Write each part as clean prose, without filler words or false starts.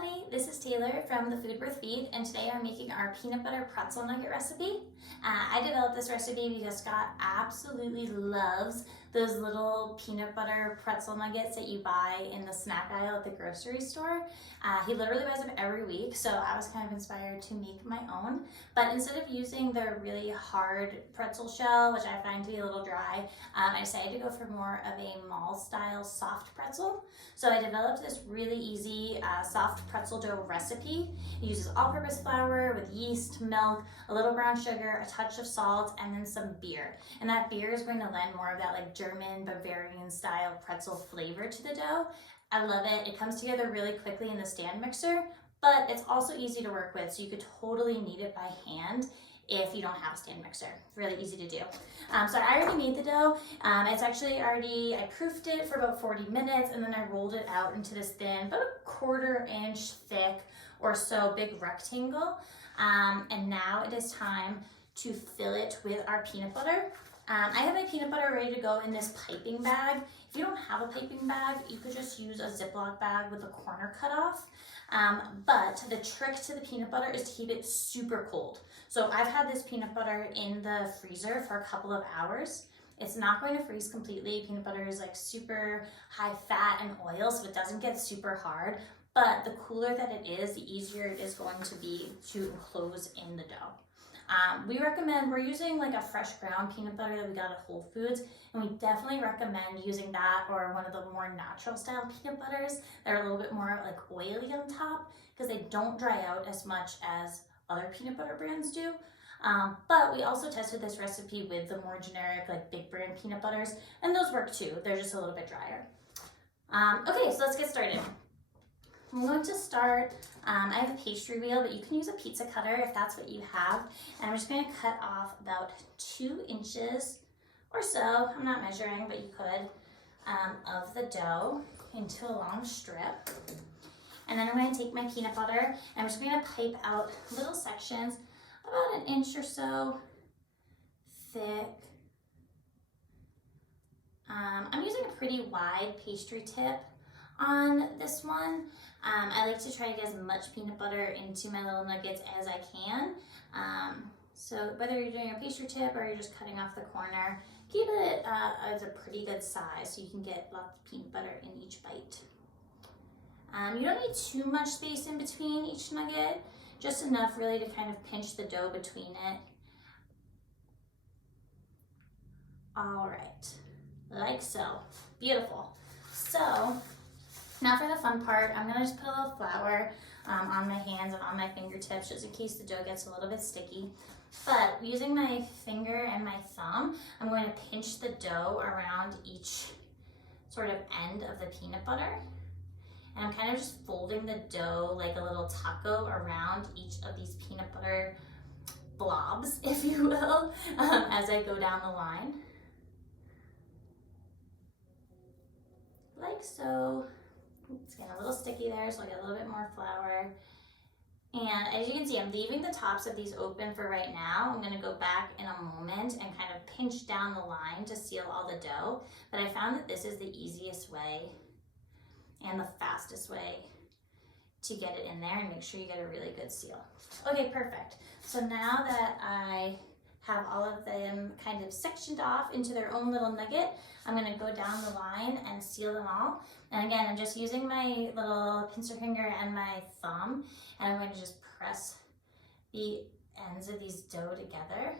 everybody, this is Taylor from the Food Worth Feed, and today I'm making our peanut butter pretzel nugget recipe. I developed this recipe because Scott absolutely loves those little peanut butter pretzel nuggets that you buy in the snack aisle at the grocery store. He literally buys them every week, so I was kind of inspired to make my own. But instead of using the really hard pretzel shell, which I find to be a little dry, I decided to go for more of a mall-style soft pretzel. So I developed this really easy soft pretzel dough recipe. It uses all-purpose flour with yeast, milk, a little brown sugar, a touch of salt, and then some beer. And that beer is going to lend more of that like German Bavarian style pretzel flavor to the dough. I love it. It comes together really quickly in the stand mixer, but it's also easy to work with, so you could totally knead it by hand if you don't have a stand mixer. It's really easy to do. So I already made the dough. It's actually already, I proofed it for about 40 minutes and then I rolled it out into this thin, about a 1/4 inch thick or so big rectangle. And now it is time to fill it with our peanut butter. I have my peanut butter ready to go in this piping bag. If you don't have a piping bag, you could just use a Ziploc bag with the corner cut off. But the trick to the peanut butter is to keep it super cold. So I've had this peanut butter in the freezer for a couple of hours. It's not going to freeze completely. Peanut butter is like super high fat and oil, so it doesn't get super hard. But the cooler that it is, the easier it is going to be to enclose in the dough. We recommend, we're using like a fresh ground peanut butter that we got at Whole Foods, and we definitely recommend using that or one of the more natural style peanut butters that are a little bit more like oily on top, because they don't dry out as much as other peanut butter brands do. But we also tested this recipe with the more generic like big brand peanut butters, and those work too. They're just a little bit drier. Okay, so let's get started. I'm going to start, I have a pastry wheel, but you can use a pizza cutter if that's what you have. And I'm just going to cut off about 2 inches or so, I'm not measuring, but you could, of the dough into a long strip. And then I'm going to take my peanut butter, and I'm just going to pipe out little sections, about 1 inch or so thick. I'm using a pretty wide pastry tip on this one. I like to try to get as much peanut butter into my little nuggets as I can. So whether you're doing a pastry tip or you're just cutting off the corner, keep it as a pretty good size so you can get lots of peanut butter in each bite. You don't need too much space in between each nugget, just enough really to kind of pinch the dough between it. All right, like so. Beautiful. So now for the fun part, I'm gonna just put a little flour on my hands and on my fingertips just in case the dough gets a little bit sticky. But using my finger and my thumb, I'm going to pinch the dough around each sort of end of the peanut butter. And I'm kind of just folding the dough like a little taco around each of these peanut butter blobs, if you will, as I go down the line. Like so. It's getting a little sticky there, so I get a little bit more flour. And as you can see, I'm leaving the tops of these open for right now. I'm gonna go back in a moment and kind of pinch down the line to seal all the dough. But I found that this is the easiest way and the fastest way to get it in there and make sure you get a really good seal. Okay, perfect. So now that I have all of them kind of sectioned off into their own little nugget, I'm gonna go down the line and seal them all. And again, I'm just using my little pincer finger and my thumb, and I'm going to just press the ends of these dough together.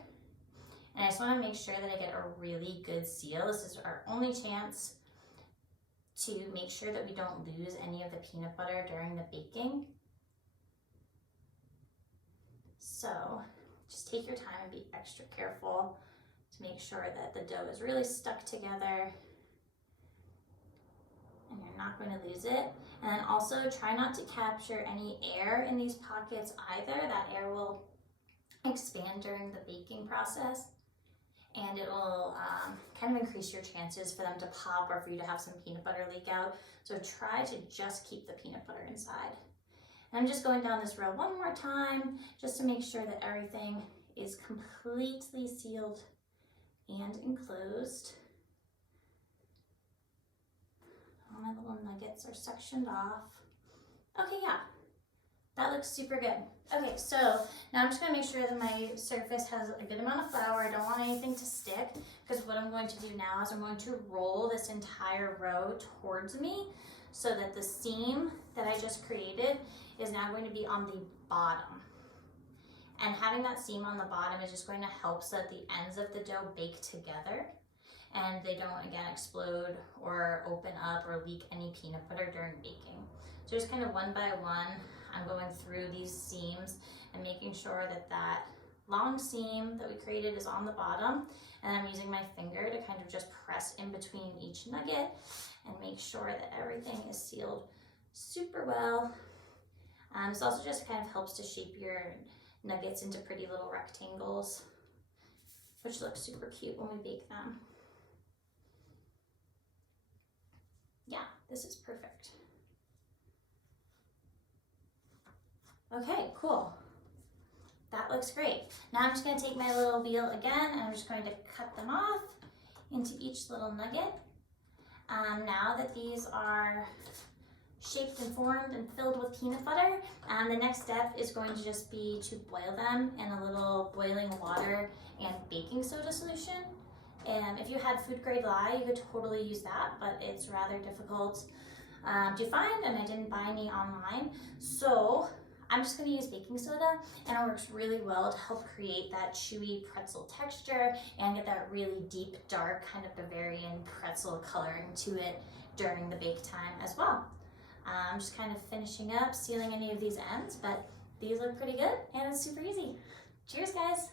And I just wanna make sure that I get a really good seal. This is our only chance to make sure that we don't lose any of the peanut butter during the baking. So just take your time and be extra careful to make sure that the dough is really stuck together and you're not going to lose it. And then also try not to capture any air in these pockets either. That air will expand during the baking process, and it will kind of increase your chances for them to pop or for you to have some peanut butter leak out. So try to just keep the peanut butter inside. And I'm just going down this row one more time just to make sure that everything is completely sealed and enclosed. All my little nuggets are sectioned off. Okay, yeah, That looks super good. Okay, so now I'm just gonna make sure that my surface has a good amount of flour. I don't want anything to stick, because what I'm going to do now is I'm going to roll this entire row towards me so that the seam that I just created is now going to be on the bottom. And having that seam on the bottom is just going to help so that the ends of the dough bake together and they don't, again, explode or open up or leak any peanut butter during baking. So just kind of one by one, I'm going through these seams and making sure that that long seam that we created is on the bottom, and I'm using my finger to kind of just press in between each nugget and make sure that everything is sealed super well. This also just kind of helps to shape your nuggets into pretty little rectangles, which look super cute when we bake them. Yeah, this is perfect. Okay, cool. That looks great. Now I'm just going to take my little wheel again and I'm just going to cut them off into each little nugget. Now that these are shaped and formed and filled with peanut butter, the next step is going to just be to boil them in a little boiling water and baking soda solution. If you had food grade lye, you could totally use that, but it's rather difficult to find, and I didn't buy any online. So I'm just going to use baking soda, and it works really well to help create that chewy pretzel texture and get that really deep, dark kind of Bavarian pretzel coloring to it during the bake time as well. I'm just kind of finishing up, sealing any of these ends, but these look pretty good and it's super easy. Cheers, guys!